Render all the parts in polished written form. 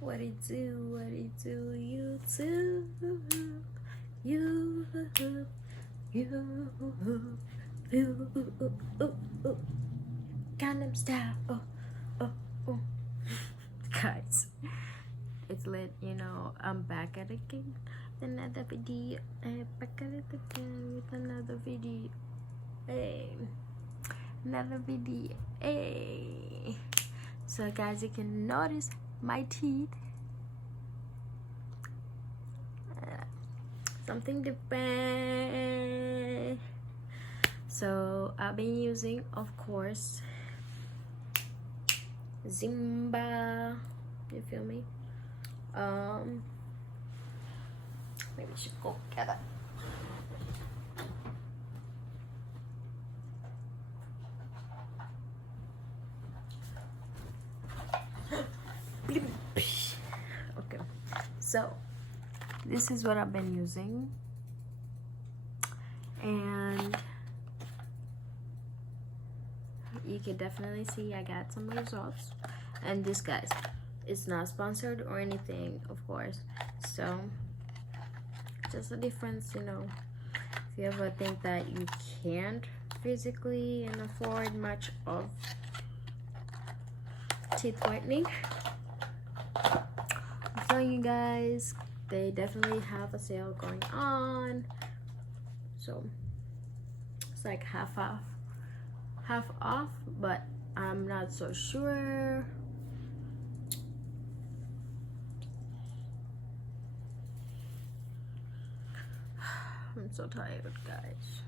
What it do, you too, you, Gangnam Style, oh. Guys, it's lit, you know, I'm back at it again, another video, back at it again with another video, hey, hey. So guys, you can notice my teeth, something different. So I've been using, of course, Zimba, you feel me? Maybe we should go get it. Okay, so this is what I've been using, and you can definitely see I got some results. And this, guys, it's not sponsored or anything, of course, so just a difference, you know. If you ever think that you can't physically and afford much of teeth whitening, I'm telling you guys, they definitely have a sale going on. So it's like half off, but I'm not so sure. I'm so tired, guys.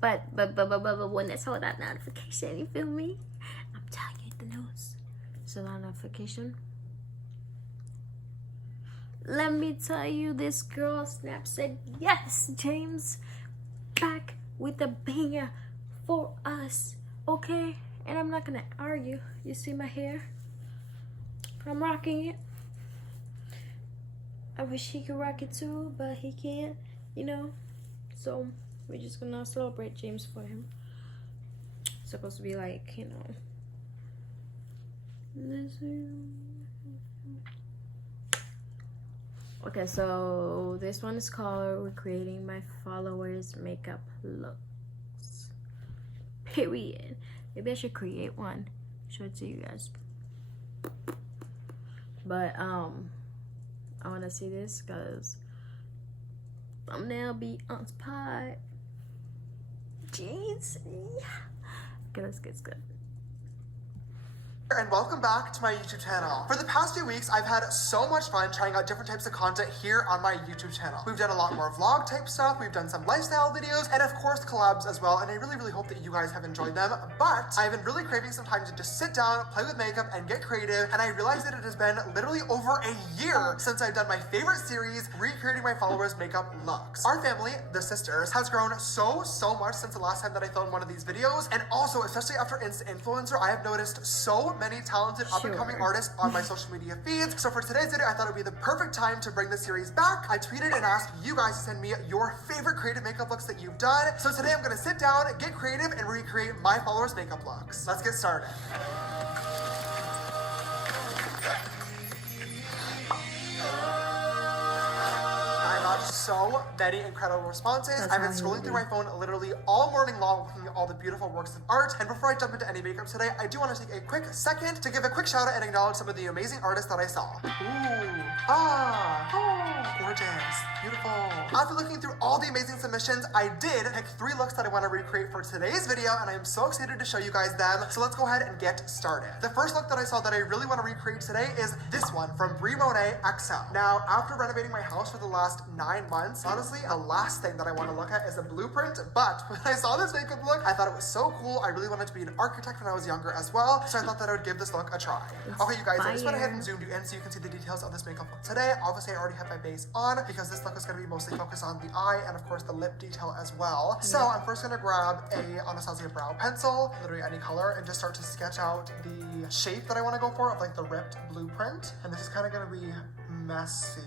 But when I saw that notification, you feel me? I'm telling you the news. So that notification. Let me tell you, this girl Snap said, yes, James, back with a banger for us, okay? And I'm not gonna argue. You see my hair? I'm rocking it. I wish he could rock it too, but he can't, you know? So we're just gonna celebrate James for him. It's supposed to be like, you know, okay, so this one is called Recreating My Followers' Makeup Looks. Period. Maybe I should create one. Show it to you guys. But I wanna see this because thumbnail be on spot. Jeez. Yeah. Okay, let's get started. And welcome back to my YouTube channel. For the past few weeks, I've had so much fun trying out different types of content here on my YouTube channel. We've done a lot more vlog type stuff, we've done some lifestyle videos, and of course collabs as well, and I really hope that you guys have enjoyed them. But I've been really craving some time to just sit down, play with makeup, and get creative, and I realized that it has been literally over a year since I've done my favorite series, Recreating My Followers' Makeup Looks. Our family, the sisters, has grown so much since the last time that I filmed one of these videos, and also, especially after Influencer, I have noticed so many talented up-and-coming artists on my social media feeds. So for today's video, I thought it would be the perfect time to bring this series back. I tweeted and asked you guys to send me your favorite creative makeup looks that you've done. So today I'm gonna sit down, get creative, and recreate my followers' makeup looks. Let's get started. So many incredible responses. I've been scrolling through my phone literally all morning long looking at all the beautiful works of art. And before I jump into any makeup today, I do want to take a quick second to give a quick shout out and acknowledge some of the amazing artists that I saw. Gorgeous, beautiful. After looking through all the amazing submissions, I did pick 3 looks that I want to recreate for today's video, and I am so excited to show you guys them. So let's go ahead and get started. The first look that I saw that I really want to recreate today is this one from Brie Monet XL. Now, after renovating my house for the last 9 months, honestly, the last thing that I want to look at is a blueprint, but when I saw this makeup look, I thought it was so cool. I really wanted to be an architect when I was younger as well, so I thought that I would give this look a try. Okay, you guys, I just went ahead and zoomed you in so you can see the details of this makeup look today. Obviously, I already have my base on because this look is going to be mostly focused on the eye and, of course, the lip detail as well. So I'm first going to grab a Anastasia brow pencil, literally any color, and just start to sketch out the shape that I want to go for of like the ripped blueprint. And this is kind of going to be messy.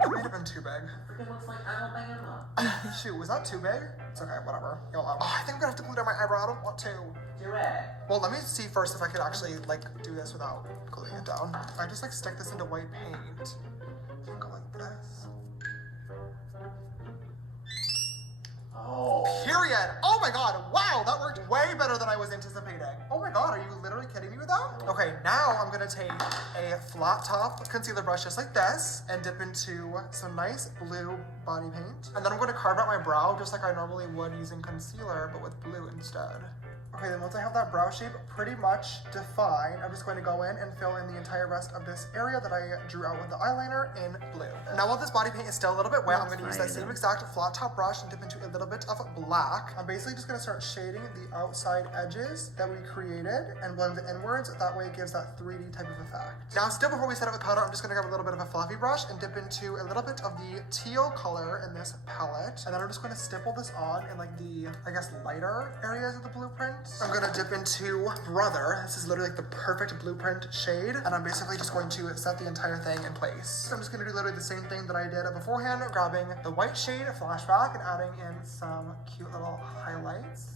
It might have been too big. It looks like I don't think enough. Shoot, was that too big? It's okay, whatever. Oh, I think I'm gonna have to glue down my eyebrow. I don't want to. Do it. Well, let me see first if I could actually like do this without gluing it down. If I just like stick this into white paint, and go like this. Oh. Period. Oh my god, wow, that worked way better than I was anticipating. Oh my god, are you literally kidding me with that? Okay, now I'm gonna take a flat top concealer brush just like this and dip into some nice blue body paint. And then I'm gonna carve out my brow just like I normally would using concealer, but with blue instead. Okay, then once I have that brow shape pretty much defined, I'm just going to go in and fill in the entire rest of this area that I drew out with the eyeliner in blue. Now while this body paint is still a little bit wet, I'm going to use that same exact flat top brush and dip into a little bit of black. I'm basically just going to start shading the outside edges that we created and blend it inwards. That way it gives that 3D type of effect. Now still before we set it with powder, I'm just going to grab a little bit of a fluffy brush and dip into a little bit of the teal color in this palette. And then I'm just going to stipple this on in like the, I guess, lighter areas of the blueprint. I'm gonna dip into Brother. This is literally like the perfect blueprint shade. And I'm basically just going to set the entire thing in place. So I'm just gonna do literally the same thing that I did beforehand, grabbing the white shade, Flashback, and adding in some cute little highlights.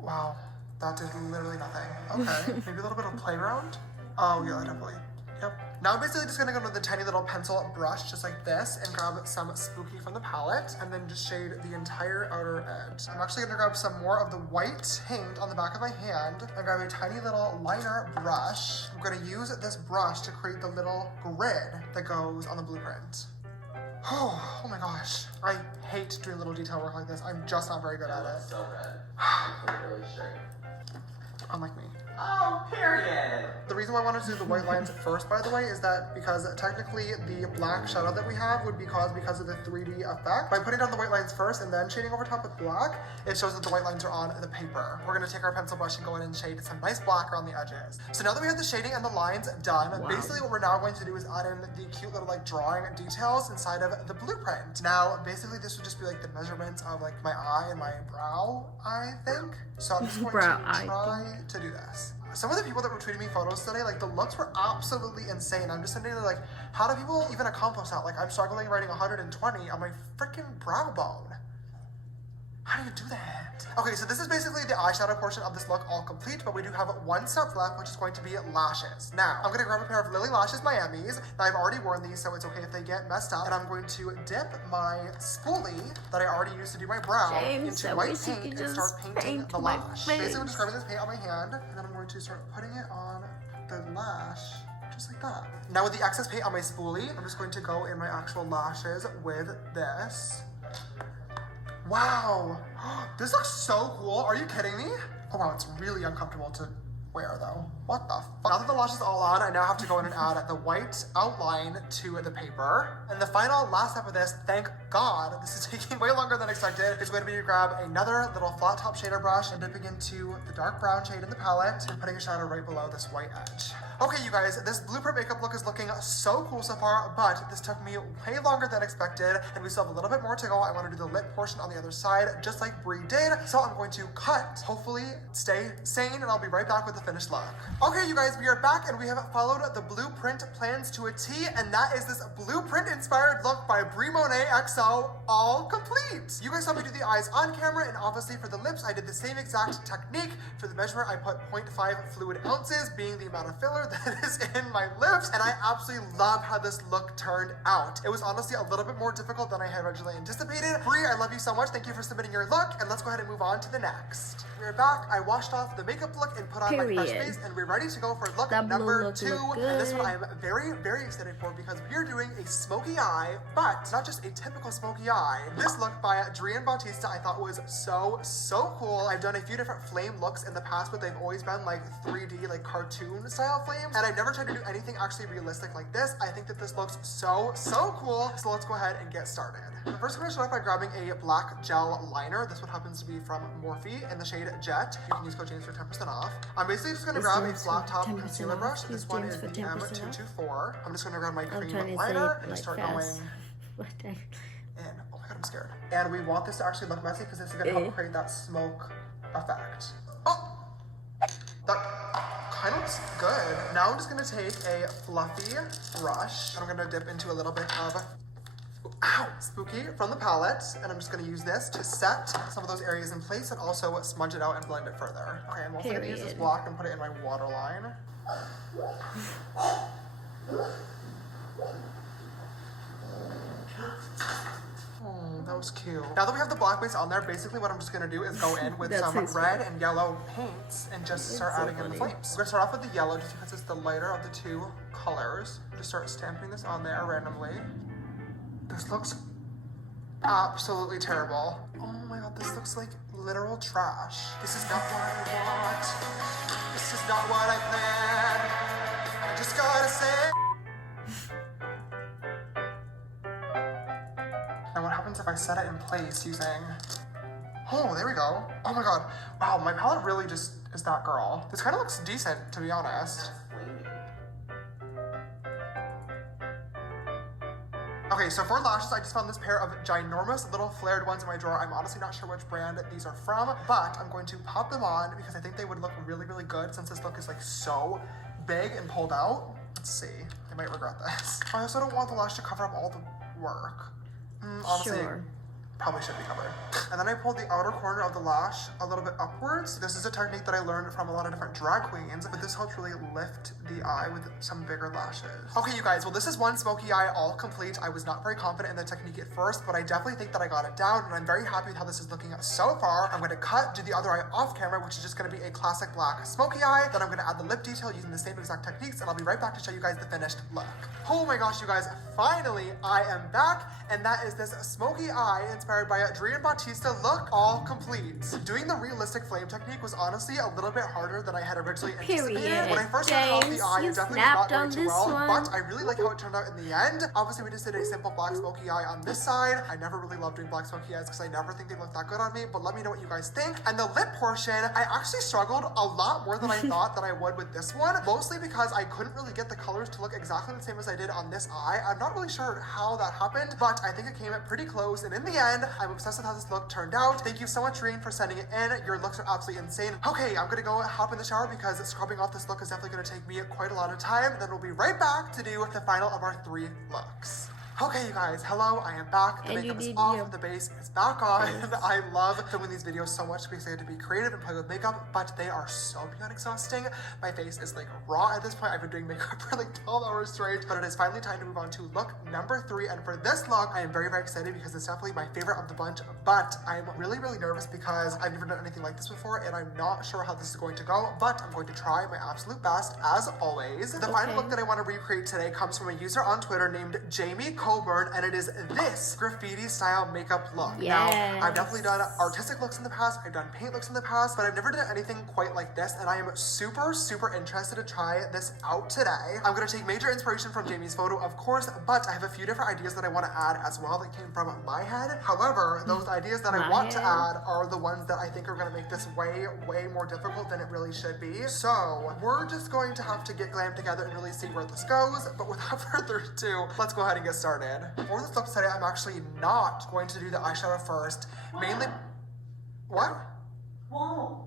Wow, that did literally nothing. Okay, maybe a little bit of Playground. Oh yeah, definitely. Yep. Now I'm basically just gonna go with the tiny little pencil brush just like this and grab some Spooky from the palette and then just shade the entire outer edge. I'm actually gonna grab some more of the white paint on the back of my hand and grab a tiny little liner brush. I'm gonna use this brush to create the little grid that goes on the blueprint. Oh my gosh. I hate doing little detail work like this. I'm just not very good at it. So good. Really straight. Unlike me. Oh, period. The reason why I wanted to do the white lines first, by the way, is that because technically the black shadow that we have would be caused because of the 3D effect. By putting down the white lines first and then shading over top with black, it shows that the white lines are on the paper. We're gonna take our pencil brush and go in and shade some nice black around the edges. So now that we have the shading and the lines done, basically what we're now going to do is add in the cute little like drawing details inside of the blueprint. Now, basically this would just be like the measurements of like my eye and my brow, I think. So I'm just going to try to do this. Some of the people that were tweeting me photos today, like the looks were absolutely insane. I'm just sitting there like, how do people even accomplish that? Like I'm struggling writing 120 on my freaking brow bone. How do you do that? Okay, so this is basically the eyeshadow portion of this look all complete, but we do have one step left, which is going to be lashes. Now, I'm gonna grab a pair of Lily Lashes Miamis. Now, I've already worn these, so it's okay if they get messed up. And I'm going to dip my spoolie that I already used to do my brow into white paint and start painting the lash. Basically, I'm just grabbing this paint on my hand, and then I'm going to start putting it on the lash just like that. Now with the excess paint on my spoolie, I'm just going to go in my actual lashes with this. Wow, this looks so cool. Are you kidding me? Oh wow, it's really uncomfortable to wear though. What the fuck? Now that the lash is all on, I now have to go in and add the white outline to the paper. And the final last step of this, thank God, this is taking way longer than expected, is going to be to grab another little flat top shader brush and dipping into the dark brown shade in the palette and putting a shadow right below this white edge. Okay, you guys, this blueprint makeup look is looking so cool so far, but this took me way longer than expected, and we still have a little bit more to go. I want to do the lip portion on the other side, just like Brie did, so I'm going to cut, hopefully stay sane, and I'll be right back with the finished look. Okay, you guys, we are back, and we have followed the blueprint plans to a T, and that is this blueprint-inspired look by Brie Monet XO, all complete. You guys saw me do the eyes on camera, and obviously for the lips, I did the same exact technique. For the measurement, I put 0.5 fluid ounces, being the amount of filler that is in my lips, and I absolutely love how this look turned out. It was honestly a little bit more difficult than I had originally anticipated. Brie, I love you so much. Thank you for submitting your look, and let's go ahead and move on to the next. We're back. I washed off the makeup look and put on my fresh face, and we're ready to go for look number 2. And this one I'm very, very excited for because we are doing a smoky eye, but not just a typical smoky eye. This look by Adrienne Bautista I thought was so cool. I've done a few different flame looks in the past, but they've always been like 3D, like cartoon style flames. And I've never tried to do anything actually realistic like this. I think that this looks so cool. So let's go ahead and get started. First, I'm gonna start off by grabbing a black gel liner. This one happens to be from Morphe in the shade Jet. You can use code James for 10% off. I'm basically just gonna grab a flat top concealer brush. This one is the M224. I'm just gonna grab my cream liner and start going in. Oh my god, I'm scared. And we want this to actually look messy because this is gonna help create that smoke effect. Oh! That kind of looks good. Now I'm just gonna take a fluffy brush and I'm gonna dip into a little bit of Ow, spooky from the palette, and I'm just gonna use this to set some of those areas in place and also smudge it out and blend it further. Okay, I'm also gonna use this Period. block and put it in my waterline. That was cute. Now that we have the black base on there, basically what I'm just gonna do is go in with That's some his red and yellow paints and just start so adding in the funny. flames. We're gonna start off with the yellow just because it's the lighter of the two colors. Just start stamping this on there randomly. This looks absolutely terrible. Oh my god, this looks like literal trash. This is not what I want. This is not what I planned. I just gotta say. Now what happens if I set it in place using... Oh, there we go. Oh my god. Wow, my palette really just is that girl. This kind of looks decent, to be honest. Okay, so for lashes, I just found this pair of ginormous little flared ones in my drawer. I'm honestly not sure which brand these are from, but I'm going to pop them on because I think they would look really, really good since this look is like so big and pulled out. Let's see. I might regret this. I also don't want the lash to cover up all the work. Honestly, Sure. probably should be covered. And then I pulled the outer corner of the lash a little bit upwards. This is a technique that I learned from a lot of different drag queens, but this helps really lift the eye with some bigger lashes. Okay, you guys, well, this is one smoky eye all complete. I was not very confident in the technique at first, but I definitely think that I got it down, and I'm very happy with how this is looking so far. I'm gonna do the other eye off camera, which is just gonna be a classic black smoky eye. Then I'm gonna add the lip detail using the same exact techniques, and I'll be right back to show you guys the finished look. Oh my gosh, you guys, finally, I am back, and that is this smoky eye inspired by Adrian Bautista look all complete. Doing the realistic flame technique was honestly a little bit harder than I had originally anticipated. Period. When I first started off the James, eye, you it definitely snapped was not on going too this well, one. but I really like how it turned out in the end. Obviously, we just did a simple black smoky eye on this side. I never really loved doing black smoky eyes because I never think they look that good on me, but let me know what you guys think. And the lip portion, I actually struggled a lot more than I thought that I would with this one, mostly because I couldn't really get the colors to look exactly the same as I did on this eye. I'm not really sure how that happened, but I think it came out pretty close, and in the end, I'm obsessed with how this look turned out. Thank you so much, Reen, for sending it in. Your looks are absolutely insane. Okay, I'm gonna go hop in the shower because scrubbing off this look is definitely gonna take me quite a lot of time. Then we'll be right back to do the final of our 3 looks. Okay, you guys, hello, I am back. The And you makeup is did off, your the base is back on. I love filming these videos so much because I get to be creative and play with makeup, but they are so beyond exhausting. My face is like raw at this point. I've been doing makeup for like 12 hours straight, but it is finally time to move on to look number 3. And for this look, I am very, very excited because it's definitely my favorite of the bunch, but I'm really, really nervous because I've never done anything like this before, and I'm not sure how this is going to go, but I'm going to try my absolute best, as always. The final look that I want to recreate today comes from a user on Twitter named Jamie Coburn, and it is this graffiti style makeup look. Now, I've definitely done artistic looks in the past, I've done paint looks in the past, but I've never done anything quite like this, and I am super, super interested to try this out today. I'm gonna take major inspiration from Jamie's photo, of course, but I have a few different ideas that I want to add as well that came from my head. However, those ideas that I want to add are the ones that I think are gonna make this way, way more difficult than it really should be. So, we're just going to have to get glam together and really see where this goes, but without further ado, let's go ahead and get started. For this look today, I'm actually not going to do the eyeshadow first, mainly... What? Whoa.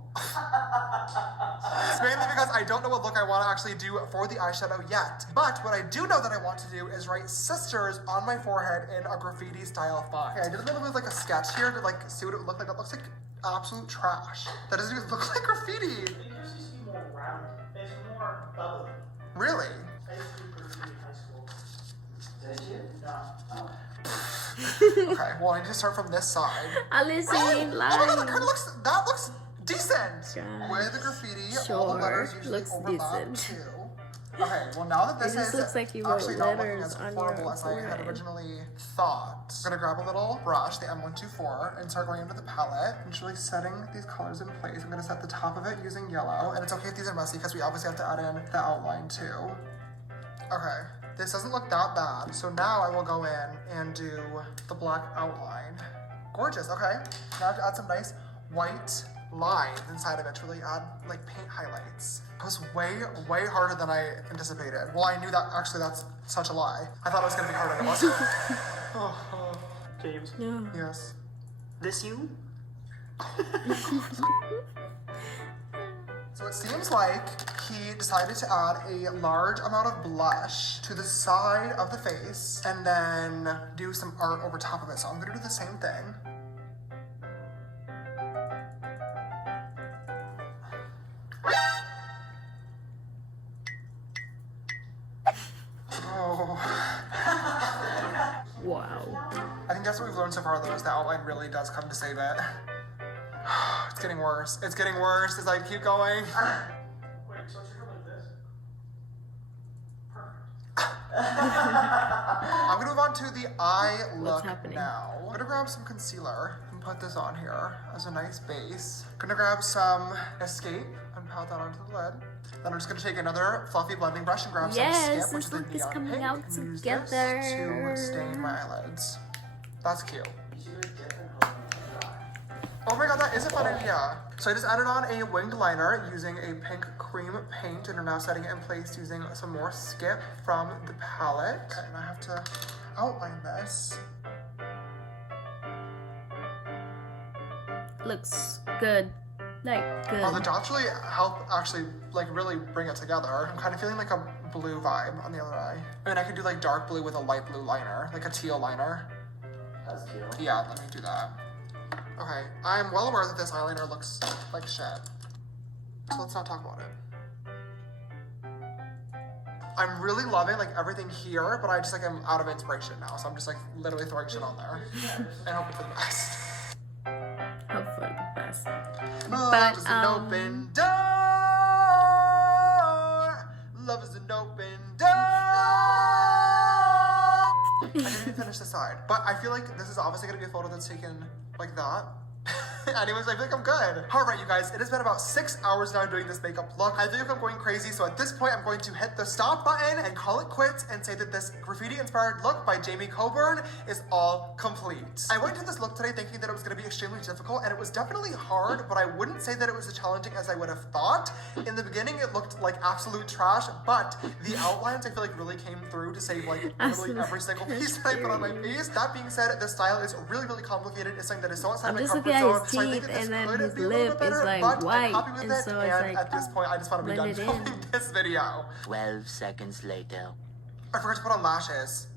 Mainly because I don't know what look I want to actually do for the eyeshadow yet. But what I do know that I want to do is write sisters on my forehead in a graffiti style font. Okay, I did a little bit of like a sketch here to like see what it would look like. It looks like absolute trash. That doesn't even look like graffiti. It just used to be more round. It's more bubbly. Really? I used to do graffiti in high school. Did you? No. Oh. Okay, well I need to start from this side. Alice, you Really? ain't Oh my god, lying. that looks decent. God. With the graffiti, all the Sure, letters usually looks overlap decent. too. Okay, well now that this It just is looks like you wrote actually not looking letters as on horrible your as I had forehead. originally thought, I'm gonna grab a little brush, the M124, and start going into the palette and just really setting these colors in place. I'm gonna set the top of it using yellow, and it's okay if these are messy because we obviously have to add in the outline too. Okay, this doesn't look that bad, so now I will go in and do the black outline. Gorgeous, okay. Now I have to add some nice white lines inside of it to really add like paint highlights. It was way, way harder than I anticipated. Well, I knew that, actually that's such a lie. I thought it was gonna be harder than it was. Oh, James, No. yes. this you? So it seems like he decided to add a large amount of blush to the side of the face and then do some art over top of it. So I'm gonna do the same thing. Oh. Wow. I think that's what we've learned so far though, is the outline really does come to save it. It's getting worse. It's getting worse as I keep going. Wait, so it's like this? Perfect. I'm gonna move on to the eye look happening? now. I'm gonna grab some concealer and put this on here as a nice base. Gonna grab some Escape and pat that onto the lid. Then I'm just gonna take another fluffy blending brush and grab Yes, some Skip, this which is the look is neon coming pink, out and use together. this to stain my eyelids. That's cute. You should do it different color when you dry. Oh my god, that is a fun idea. So I just added on a winged liner using a pink cream paint and are now setting it in place using some more Skip from the palette. Okay, and I have to outline this. Looks good. Like, good. Oh, the dots really help actually like really bring it together. I'm kind of feeling like a blue vibe on the other eye. I mean, I could do like dark blue with a light blue liner, like a teal liner. That's cute. Yeah, let me do that. Okay, I'm well aware that this eyeliner looks like shit. So let's not talk about it. I'm really loving like everything here, but I just like am out of inspiration now. So I'm just like literally throwing shit on there and hoping for the best. Hopefully the best. Love is an open door. Love is an open door. I didn't even finish the side, but I feel like this is obviously gonna be a photo that's taken like that. Anyways, I feel like I'm good. All right, you guys, it has been about 6 hours now doing this makeup look. I feel like I'm going crazy, so at this point, I'm going to hit the stop button and call it quits and say that this graffiti-inspired look by Jamie Coburn is all complete. I went to this look today thinking that it was gonna be extremely difficult, and it was definitely hard, but I wouldn't say that it was as challenging as I would have thought. In the beginning, it looked like absolute trash, but the outlines, I feel like, really came through to save like literally every single piece that I put on my face. That being said, the style is really, really complicated. It's something that is so outside I'm my just comfort looking at zone. his So I think teeth, that this and then could his be a little lip bit better, is like but I'm white, happy with and it. so it's And like at this point, I just want to be done blended in. filming this video. 12 seconds later. I forgot to put on lashes.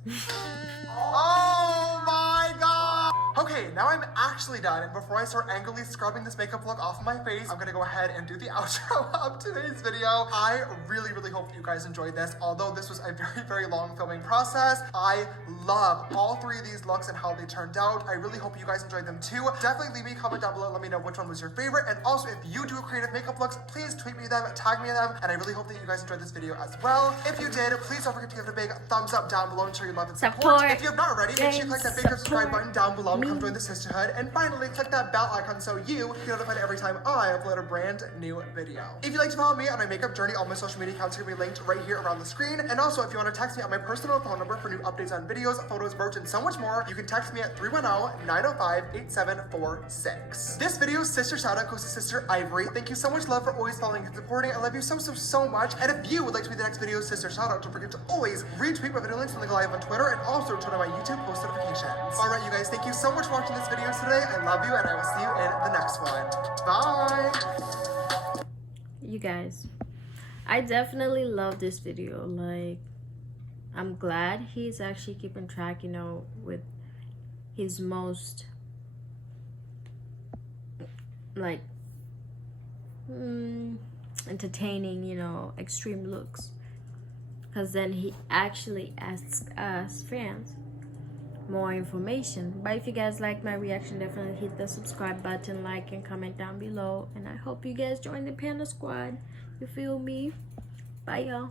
Oh my god! Okay, now I'm actually done, and before I start angrily scrubbing this makeup look off of my face, I'm gonna go ahead and do the outro of today's video. I really, really hope that you guys enjoyed this. Although this was a very, very long filming process, I love all three of these looks and how they turned out. I really hope you guys enjoyed them too. Definitely leave me a comment down below, let me know which one was your favorite, and also if you do creative makeup looks, please tweet me them, tag me in them, and I really hope that you guys enjoyed this video as well. If you did, please don't forget to give it a big thumbs up down below and show your love and support. If you have not already, make sure you click that big subscribe button down below and come join the sisterhood. And finally, click that bell icon so you get notified every time I upload a brand new video. If you'd like to follow me on my makeup journey, all my social media accounts are going to be linked right here around the screen. And also, if you want to text me on my personal phone number for new updates on videos, photos, merch, and so much more, you can text me at 310-905-8746. This video's sister shoutout goes to Sister Ivory. Thank you so much, love, for always following and supporting. I love you so, so, so much. And if you would like to be the next video's sister shoutout, don't forget to always retweet my video links from the live on Twitter and also turn on my YouTube post notifications. Alright, you guys, thank you so much for watching this video today. I love you, and I will see you in the next one. Bye! You guys, I definitely love this video. Like, I'm glad he's actually keeping track, you know, with his most like entertaining, you know, extreme looks, because then he actually asks us fans more information. But if you guys like my reaction, definitely hit the subscribe button, like, and comment down below, and I hope you guys join the Panda Squad. You feel me? Bye, y'all.